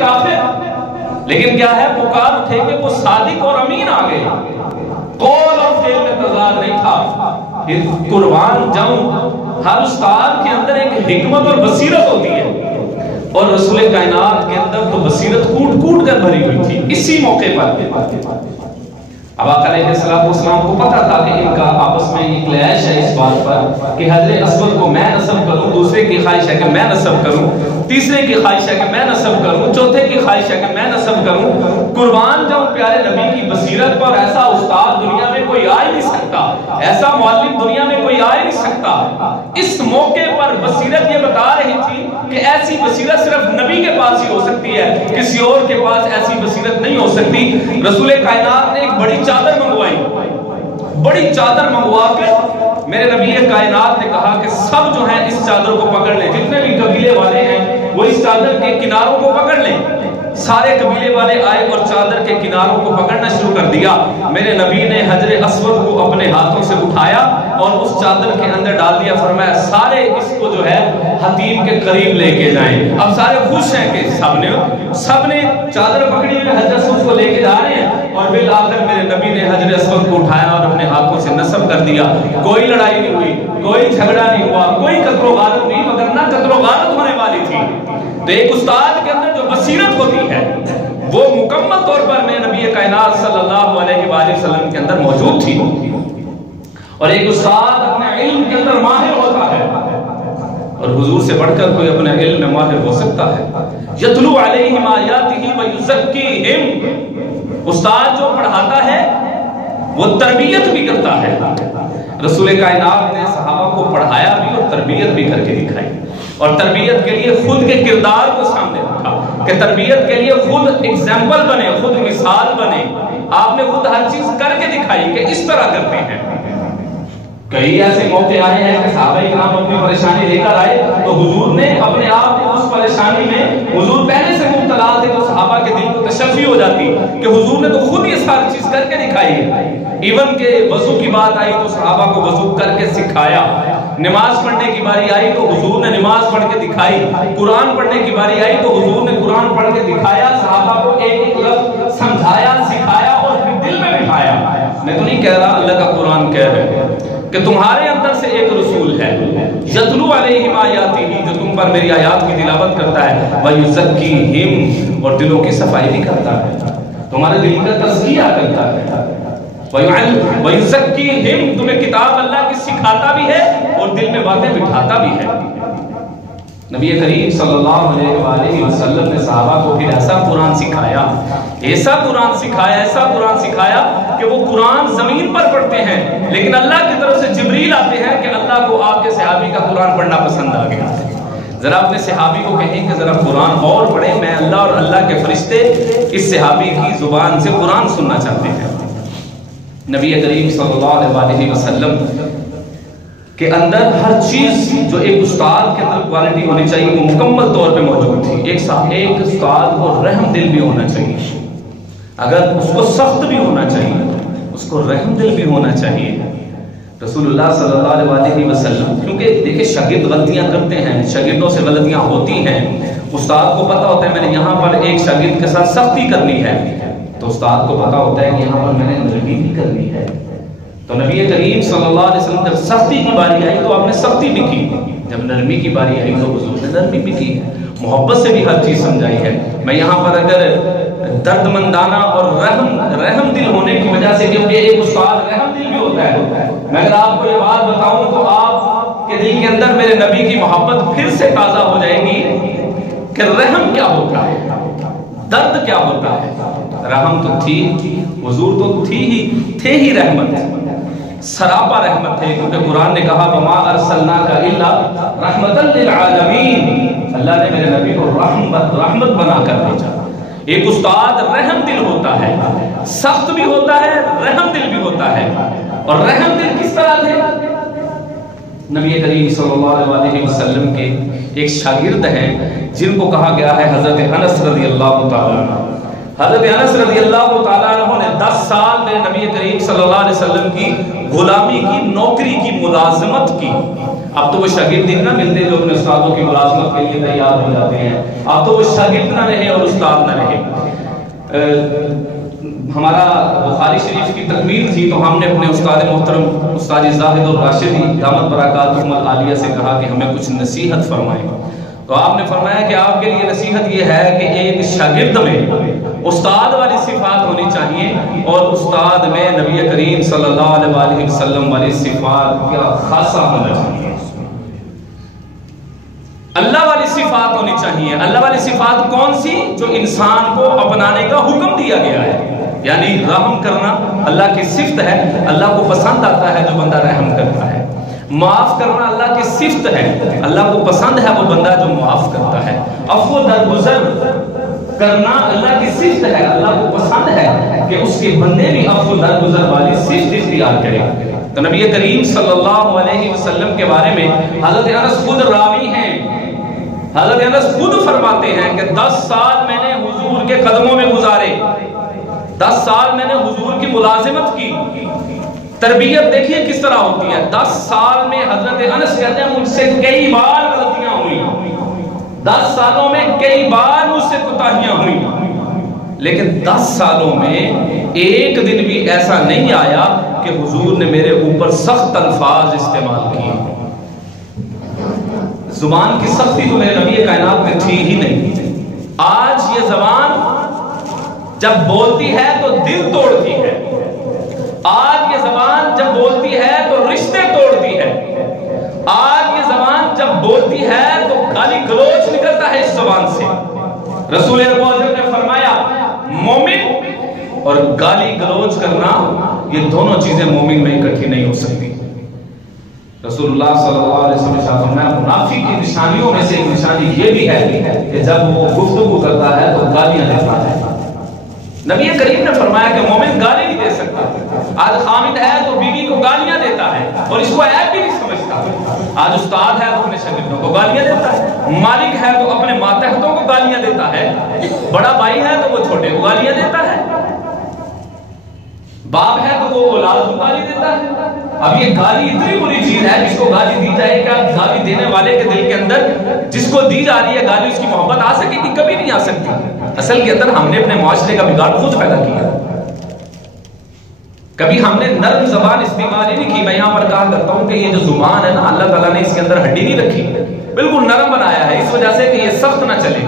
کافر، لیکن کیا ہے پکار اٹھے کہ وہ صادق اور امین آ گئے، قول اور فعل میں تضاد نہیں تھا۔ قربان جاؤں، ہر استاد کے اندر ایک حکمت اور بصیرت ہوتی ہے، اور رسول کائنات کے اندر تو بصیرت کوٹ کوٹ کر بھری ہوئی تھی۔ اسی موقع پر اب آقا علیہ السلام کو پتا تھا کہ ان کا آپس میں ایک کلیش ہے اس بات پر کہ حضرت اسود کو میں نسب کروں، دوسرے کی خواہش ہے کہ میں نسب کروں، تیسرے کی خواہش ہے کہ میں نسب کروں، چوتھے کی خواہش ہے کہ میں نسب کروں۔ قربان جاؤں پیارے نبی کی بصیرت پر ایسا استاد دنیا میں کوئی آ ہی نہیں سکتا، ایسا معلم دنیا میں کوئی آ ہی نہیں سکتا۔ اس موقع پر بصیرت یہ بتا رہی تھی کہ ایسی بصیرت صرف نبی کے پاس ہی ہو سکتی ہے، کسی اور کے پاس ایسی بصیرت نہیں ہو سکتی۔ رسول کائنات نے ایک بڑی چادر منگوائی، بڑی چادر منگوا کر میرے نبی کائنات نے کہا کہ سب جو ہیں اس چادر کو پکڑ لیں، جتنے بھی قبیلے والے ہیں وہ اس چادر کے کناروں کو پکڑ لیں۔ سارے قبیلے والے آئے اور چادر کے کناروں کو پکڑنا شروع کر دیا۔ میرے نبی نے حجر اسود کو اپنے ہاتھوں سے اٹھایا اور اس چادر کے اندر ڈال دیا، فرمایا سارے اس کو جو ہے حتیم کے قریب لے کے جائیں۔ اب سارے خوش ہیں کہ سب نے چادر پکڑی ہوئی حجر اسود کو لے کے جا رہے ہیں، اور بالآخر میرے نبی نے حجر اسود کو اٹھایا اور اپنے ہاتھوں سے نصب کر دیا۔ کوئی لڑائی نہیں ہوئی، کوئی جھگڑا نہیں ہوا، کوئی قتل و غارت نہیں، مگر نہ قتل و غارت ہونے والی تھی۔ تو ایک استاد کے اندر جو بصیرت ہوتی ہے وہ مکمل طور پر میرے نبی کائنات صلی اللہ علیہ وآلہ وسلم کے اندر موجود تھی۔ اور ایک استاد اپنے علم کے اندر ماہر ہوتا ہے، اور حضور سے بڑھ کر کوئی اپنے علم میں ماہر ہو سکتا ہے۔ یتلو علیہم آیاتہ ویزکیہم، استاد جو پڑھاتا ہے وہ تربیت بھی کرتا ہے۔ رسول کائنات نے صحابہ کو پڑھایا بھی اور تربیت بھی کر کے دکھائی، اور تربیت کے لیے خود کے کردار کو سامنے رکھا کہ تربیت کے لیے خود ایگزامپل بنے، خود مثال بنے۔ آپ نے خود ہر چیز کر کے دکھائی کہ اس طرح کرتے ہیں۔ کئی ایسے موقع آئے ہیں کہ صحابہ کرام اپنی پریشانی لے کر آئے تو حضور نے اپنے آپ کو اس پریشانی میں، حضور پہلے سے مبتلا تھے تو صحابہ کے دل کو تشفی ہو جاتی کہ حضور نے تو خود یہ ساری چیز کر کے دکھائی ہے۔ ایون کہ وضو کی بات آئی تو صحابہ کو وضو کر کے سکھایا، نماز پڑھنے کی باری آئی تو حضور نے نماز پڑھ کے دکھائی، قرآن پڑھنے کی باری آئی تو حضور نے قرآن پڑھ کے دکھایا، صحابہ کو ایک ایک لفظ سمجھایا، سکھایا اور پھر دل میں بٹھایا۔ میں تو نہیں کہہ رہا، اللہ کا قرآن کہہ رہے ہیں کہ تمہارے اندر سے ایک رسول ہے، یتلو علیہم آیاتہ، جو تم پر میری آیات کی تلاوت کرتا ہے، ویزکیہم، اور دلوں کی صفائی بھی کرتا ہے، تمہارے دل کا تزکیہ کرتا ہے، ویزکیہم، تمہیں کتاب اللہ کی سکھاتا بھی ہے اور دل میں باتیں بٹھاتا بھی ہے۔ نبی کریم صلی اللہ علیہ وآلہ وسلم نے صحابہ کو پھر ایسا قرآن سکھایا، ایسا قرآن سکھایا، ایسا قرآن سکھایا کہ وہ قرآن زمین پر پڑھتے ہیں لیکن اللہ کی طرف سے جبریل آتے ہیں کہ اللہ کو آپ کے صحابی کا قرآن پڑھنا پسند آ گیا۔ ذرا اپنے صحابی کو کہیں کہ ذرا قرآن اور پڑھیں، میں اللہ اور اللہ کے فرشتے اس صحابی کی زبان سے قرآن سننا چاہتے ہیں۔ نبی کریم صلی اللہ علیہ وسلم کے اندر ہر چیز جو ایک استاد کے اندر کوالٹی ہونی چاہیے وہ مکمل طور پہ موجود تھی۔ ایک استاد کو رحم دل بھی ہونا چاہیے، اگر اس کو سخت بھی ہونا چاہیے، اس کو رحم دل بھی ہونا چاہیے۔ رسول اللہ صلی اللہ علیہ وسلم، کیونکہ دیکھیں شاگرد غلطیاں کرتے ہیں، شاگردوں سے غلطیاں ہوتی ہیں، استاد کو پتا ہوتا ہے میں نے یہاں پر ایک شاگرد کے ساتھ سختی کرنی ہے، تو استاد کو پتا ہوتا ہے کہ یہاں پر میں نے نرمی بھی کرنی ہے۔ تو نبی کریم صلی اللہ علیہ وسلم جب سختی کی باری آئی تو آپ نے سختی بھی کی، جب نرمی کی باری آئی تو حضور نے نرمی بھی کی ہے، محبت سے بھی ہر چیز سمجھائی ہے۔ میں یہاں پر اگر درد مندانہ اور رحم دل ہونے کی وجہ سے، کیونکہ ایک استاد رحم دل بھی ہوتا ہے، میں اگر آپ کو یہ بات بتاؤں تو آپ کے دل کے اندر میرے نبی کی محبت پھر سے تازہ ہو جائے گی کہ رحم کیا ہوتا ہے، درد کیا ہوتا ہے۔ رحم تو تھی، حضور تو تھے ہی رحمت، سراپا رحمت تھے، کیونکہ قرآن نے کہا وما ارسلناک الا رحمتا للعالمین، اللہ نے میرے نبی کو رحمت بنا کر بھیجا۔ ایک استاد رحم دل ہوتا ہے، سخت بھی ہوتا ہے، رحم دل بھی ہوتا ہے۔ اور رحم دل کس طرح تھے؟ نبی کریم صلی اللہ علیہ وسلم کے ایک شاگرد ہیں جن کو کہا گیا ہے حضرت انس رضی اللہ تعالیٰ عنہ۔ حضرت انس رضی اللہ تعالیٰ عنہ نے 10 سال میں نبی کریم صلی اللہ علیہ وسلم کی غلامی کی، نوکری کی، ملازمت کی، اب تو وہ شاگرد ہی نہ ملتے جو اپنے استادوں کی ملازمت کے لیے تیار ہو جاتے ہیں، اب تو وہ شاگرد نہ رہے اور استاد نہ رہے۔ ہمارا بخاری شریف کی تکمیل تھی تو ہم نے اپنے استاد محترم استاد زاہد الراشدی دامت برکاتہم العالیہ سے کہا کہ ہمیں کچھ نصیحت فرمائیں، تو آپ نے فرمایا کہ آپ کے لیے نصیحت یہ ہے کہ ایک شاگرد میں استاد والی صفات ہونی چاہیے، اور استاد میں نبی کریم صلی اللہ علیہ وسلم والی صفات کا خاصہ ہونا چاہیے، اللہ والی صفات ہونی چاہیے۔ اللہ والی صفات کون سی؟ جو انسان کو اپنانے کا حکم دیا گیا ہے، یعنی رحم کرنا اللہ کی صفت ہے، اللہ کو پسند آتا ہے جو بندہ رحم کرتا ہے۔ معاف کرنا اللہ کی صفت ہے، اللہ کو پسند ہے وہ بندہ جو معاف کرتا ہے۔ عفو درگزر کرنا اللہ کی صفت ہے، اللہ کو پسند ہے کہ اس کے بندے بھی عفو درگزر والی صفت اختیار کرے۔ تو نبی کریم صلی اللہ علیہ وسلم کے بارے میں حضرت انس خود راوی ہیں، حضرت انس خود فرماتے ہیں کہ 10 سال میں نے حضور کے قدموں میں گزارے، 10 سال میں نے حضور کی ملازمت کی۔ تربیت دیکھیے کس طرح ہوتی ہے۔ 10 سال میں حضرت انس کہتے ہیں مجھ سے کئی بار غلطیاں ہوئی، 10 سالوں میں کئی بار مجھ سے کوتاہیاں ہوئی، لیکن 10 سالوں میں ایک دن بھی ایسا نہیں آیا کہ حضور نے میرے اوپر سخت الفاظ استعمال کیے۔ زبان کی سختی تو میرے نبی کائنات میں تھی ہی نہیں۔ آج یہ زبان جب بولتی ہے تو دل توڑتی ہے، آج یہ زبان جب بولتی ہے تو رشتے توڑتی ہے، آج یہ زبان جب بولتی ہے تو گالی گلوچ نکلتا ہے اس زبان سے۔ رسول اکرم نے فرمایا مومن اور گالی گلوچ کرنا یہ دونوں چیزیں مومن میں اکٹھی نہیں ہو سکتی۔ رسول اللہ صلی اللہ علیہ وسلم نے فرمایا منافق کی نشانیوں میں سے ایک نشانی یہ بھی ہے کہ جب وہ گفتگو کرتا ہے تو گالیاں دیتا ہے۔ نبی کریم نے فرمایا کہ مومن گالی نہیں دے سکتا۔ آج خامد ہے تو بیوی کو گالیاں دیتا ہے اور اس کو عیب بھی نہیں سمجھتا۔ آج استاد ہے تو اپنے شاگردوں کو گالیاں دیتا ہے، مالک ہے تو اپنے ماتحتوں کو گالیاں دیتا ہے، بڑا بھائی ہے تو وہ چھوٹے کو گالیاں دیتا ہے، باپ ہے تو وہ اولاد کو گالی دیتا ہے۔ اب یہ گالی اتنی بری چیز ہے، جس کو گالی دی جائے کیا گالی دینے والے کے دل کے اندر جس کو دی جا رہی ہے گالی اس کی محبت آ سکے گی؟ کبھی نہیں آ سکتی۔ اصل کے اندر ہم نے اپنے معاشرے کا بگاڑ خود پیدا کیا۔ کبھی ہم نے نرم زبان استعمال ہی نہیں کی۔ میں یہاں پر کہا کرتا ہوں کہ یہ جو زبان ہے نا، اللہ تعالیٰ نے اس کے اندر ہڈی نہیں رکھی، بالکل نرم بنایا ہے اس وجہ سے کہ یہ سخت نہ چلے۔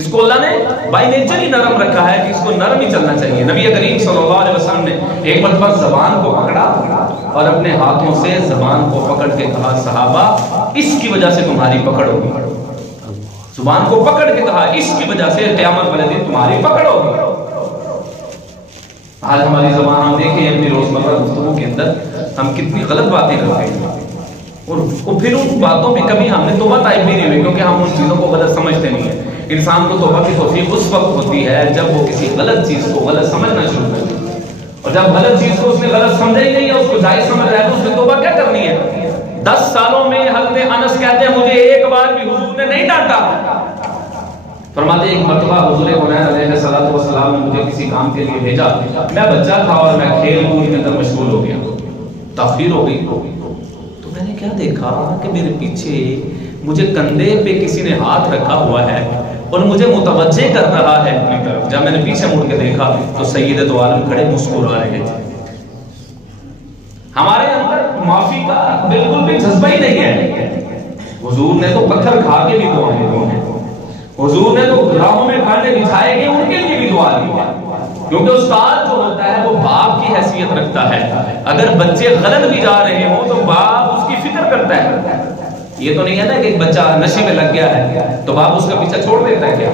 اس کو اللہ نے بائی نیچر ہی نرم رکھا ہے کہ اس کو نرم ہی چلنا چاہیے۔ نبی کریم صلی اللہ علیہ وسلم نے ایک مرتبہ زبان کو پکڑا اور اپنے ہاتھوں سے زبان کو پکڑ کے کہا صحابہ اس کی وجہ سے تمہاری پکڑ ہوگی۔ زبان کو پکڑ کے کہا اس کی وجہ سے قیامت والے دن تمہاری پکڑ ہوگی۔ آج ہماری زبان ہم دیکھیں اپنی روزمرہ گفتگو کے اندر ہم کتنی غلط باتیں کرتے ہیں، اور پھر ان باتوں پہ کبھی ہم نے توبہ طائب بھی نہیں ہوئی، کیونکہ ہم ان چیزوں کو غلط سمجھتے نہیں ہیں۔ انسان کو توبہ کی توفیق اس وقت ہوتی ہے جب وہ کسی غلط چیز کو غلط سمجھنا شروع کرے، اور جب غلط چیز کو اس نے غلط سمجھا ہی نہیں ہے، اس کو جائز سمجھ رہا ہے تو اس نے توبہ کیا کرنی ہے؟ 10 سالوں میں حضرت انس کہتے ہیں مجھے ایک بار بھی حضور نے نہیں ڈانٹا۔ فرماتے ایک مرتبہ حضور حنین علیہ السلام نے مجھے کسی کام کے لیے بھیجا، میں بچہ تھا اور میں کھیل کود کے اندر مشغول ہو گیا، تاخیر ہو گئی، تو میں نے کیا دیکھا کہ میرے پیچھے مجھے کندھے پہ کسی نے ہاتھ رکھا ہوا ہے اور مجھے متوجہ کر رہا ہے اپنی طرف۔ جب میں نے پیچھے مڑ کے دیکھا تو سید دو عالم کھڑے مسکرا رہے تھے۔ ہمارے اندر معافی کا بالکل بھی جذبہ ہی نہیں ہے۔ حضور نے تو پتھر کھا کے بھی دعائیں دی ہیں، حضور نے تو راہوں میں کھانے بچھائے گئے ان کے لیے بھی دعا دی ہے، کیونکہ استاد جو ہوتا ہے وہ باپ کی حیثیت رکھتا ہے۔ اگر بچے غلط بھی جا رہے ہوں تو باپ اس کی فکر کرتا ہے۔ یہ تو نہیں ہے نا کہ ایک بچہ نشے میں لگ گیا ہے تو باپ اس کا پیچھا چھوڑ دیتا ہے کیا؟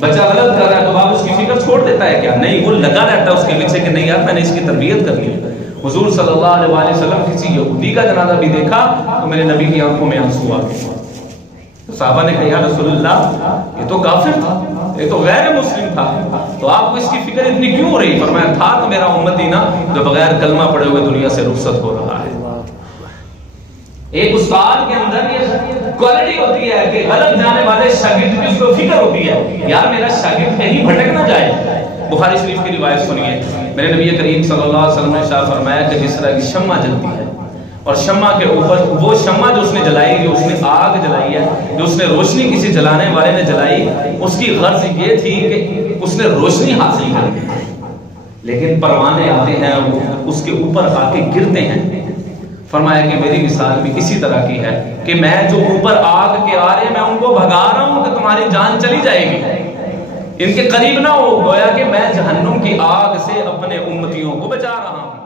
بچہ غلط کر رہا ہے تو باپ اس کی فکر چھوڑ دیتا ہے کیا؟ نہیں، وہ لگا رہتا ہے اس کے پیچھے کہ نہیں یار میں نے اس کی تربیت کرنی ہے۔ حضور صلی اللہ علیہ وسلم کسی یہودی کا جنازہ بھی دیکھا تو میرے نبی کی آنکھوں میں آنسو آ گئے۔ تو صحابہ نے کہا یا رسول اللہ یہ تو کافر تھا، یہ تو غیر مسلم تھا، تو آپ کو اس کی فکر اتنی کیوں ہو رہی؟ فرمایا تھا تو میرا امتی نا جو بغیر کلمہ پڑھے ہوئے دنیا سے رخصت ہو رہا ہے۔ ایک استاد کے اندر یہ کوالٹی ہوتی ہے کہ غلط جانے والے شاگرد کی اس کو فکر ہوتی ہے یار میرا شاگرد کہیں بھٹک نہ جائے۔ بخاری شریف کی روایت سنیے، میرے نبی کریم صلی اللہ علیہ وسلم نے ارشاد فرمایا کہ جس طرح کی شمع جلتی ہے اور شمع کے اوپر وہ شمع جو اس نے جلائی، جو اس نے آگ جلائی ہے، جو اس نے روشنی کسی جلانے والے نے جلائی، اس کی غرض یہ تھی کہ اس نے روشنی حاصل کرنی، لیکن پروانے آتے ہیں اس کے اوپر آ کے گرتے ہیں۔ فرمایا کہ میری مثال بھی اسی طرح کی ہے کہ میں جو اوپر آگ کے آ رہے ہیں میں ان کو بھگا رہا ہوں کہ تمہاری جان چلی جائے گی، ان کے قریب نہ ہو، گویا کہ میں جہنم کی آگ سے اپنے امتیوں کو بچا رہا ہوں۔